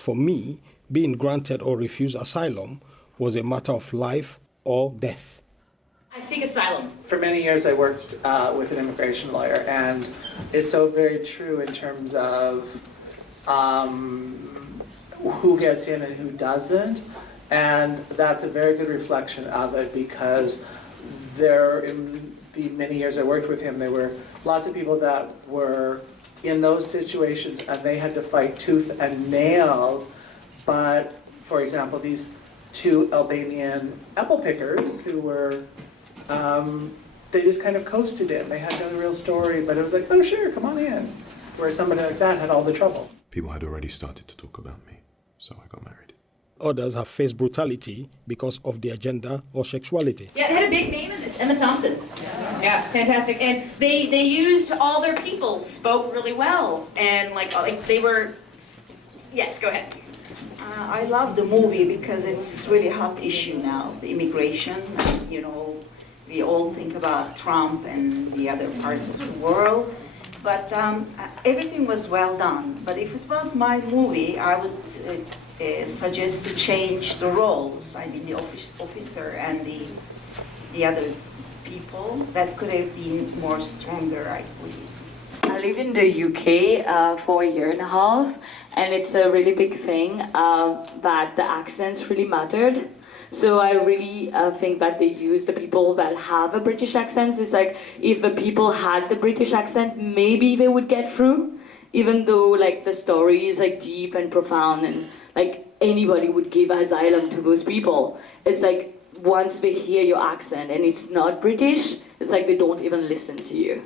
For me, being granted or refused asylum was a matter of life or death. I seek asylum. For many years I worked with an immigration lawyer, and it's so very true in terms of who gets in and who doesn't, and that's a very good reflection of it, because in the many years I worked with him, there were lots of people that were in those situations and they had to fight tooth and nail. But for example, these two Albanian apple pickers who were, they just kind of coasted in. They had no real story, but it was like, oh sure, come on in. Whereas somebody like that had all the trouble. People had already started to talk about me, so I got married. Others have faced brutality because of their gender or sexuality. Yeah, they had a big name in this, Emma Thompson. Yeah, fantastic. And they used all their people, spoke really well, and like they were, yes, go ahead. I love the movie because it's really a hot issue now, the immigration. You know, we all think about Trump and the other parts of the world, but everything was well done. But if it was my movie, I would suggest to change the roles. I mean, the officer and the other people. That could have been more stronger, I believe. I live in the UK for a year and a half, and it's a really big thing that the accents really mattered. So I really think that they use the people that have a British accent. It's like if the people had the British accent, maybe they would get through, even though like the story is like deep and profound, and like anybody would give asylum to those people. It's like once they hear your accent and it's not British, it's like they don't even listen to you.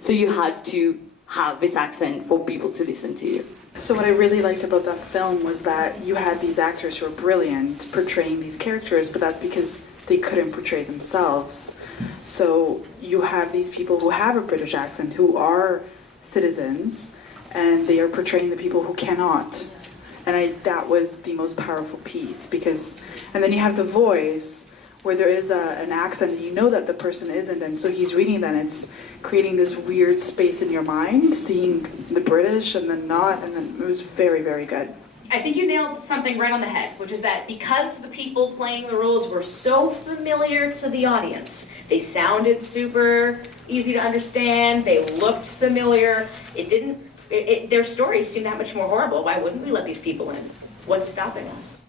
So you had to have this accent for people to listen to you. So what I really liked about that film was that you had these actors who were brilliant portraying these characters, but that's because they couldn't portray themselves. So you have these people who have a British accent, who are citizens, and they are portraying the people who cannot. And that was the most powerful piece, because, and then you have the voice, where there is an accent and you know that the person isn't, and so he's reading that, and it's creating this weird space in your mind, seeing the British and then not, and then it was very, very good. I think you nailed something right on the head, which is that because the people playing the roles were so familiar to the audience, they sounded super easy to understand, they looked familiar, their stories seemed that much more horrible. Why wouldn't we let these people in? What's stopping us?